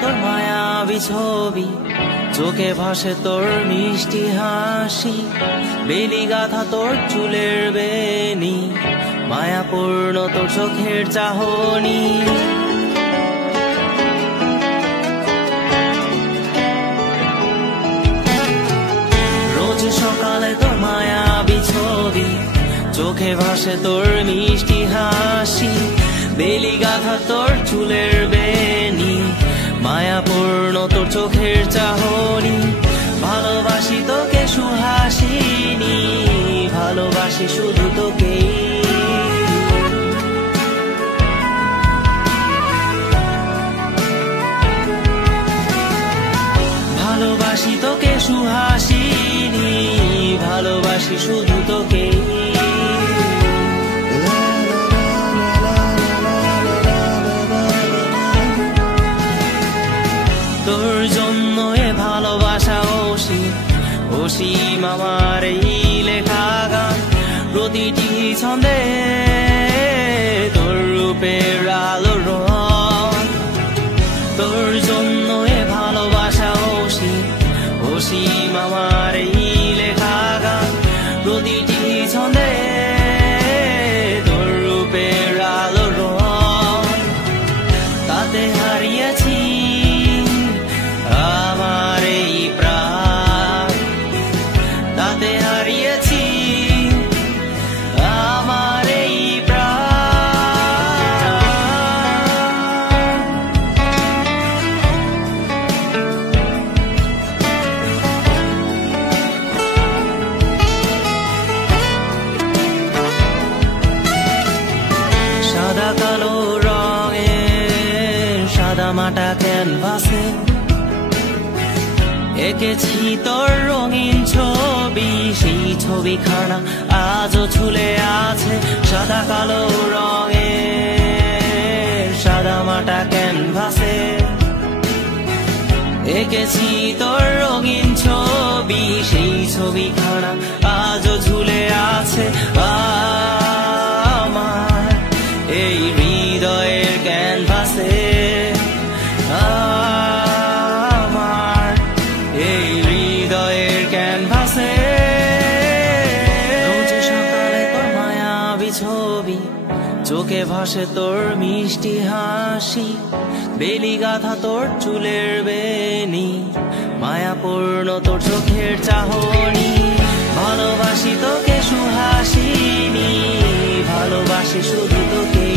তোর মায়াবী ছবি, চোখে ভাসে তোর মিষ্টি হাসি, বেলি গাথা তোর চুলের বেনি, মায়াপূর্ণ তোর চোখের চাহনি। রোজ সকালে তোর মায়াবী ছবি, চোখে ভাসে তোর মিষ্টি হাসি, বেলি গাথা তোর চুলের বেনি, মায়াপূর্ণ তোর চোখের চাহনি। ভালোবাসি তোকে সুহাসিনী, ভালোবাসি শুধু তোকে। ভালোবাসি তোকে সুহাসিনী, ভালোবাসি শুধু তোকে। তোর জন্য এ ভালোবাসা অসীম আমার এই লেখা গান, প্রতিটি ছন্দে তোর রূপের আলো রং। তোর জন্য এ ভালোবাসা অসীম আমার এই লেখা গান, প্রতিটি ছন্দে তোর রূপের আলো রং। তাতে হারিয়েছি আমার এই প্রাণ, তাতে হারিয়েছি আমার এই প্রাণ। সাদা কালো রঙের সাদা মাটা ক্যানভাসে এঁকেছি তোর রঙিন ছবি, সেই ছবিখানা আজও ঝুলে আছে। সাদা কালো রঙের সাদা মাটা ক্যানভাসে এঁকেছি তোর রঙিন ছবি, সেই ছবিখানা আজও ঝুলে আছে আমার এই হৃদয়ের ক্যানভাসে। ছবি, চোখে ভাসে তোর মিষ্টি হাসি, বেলি গাথা তোর চুলের বেনি, মায়াপূর্ণ তোর চোখের চাহনি। ভালোবাসি তোকে সুহাসিনী, ভালোবাসি শুধু তোকে।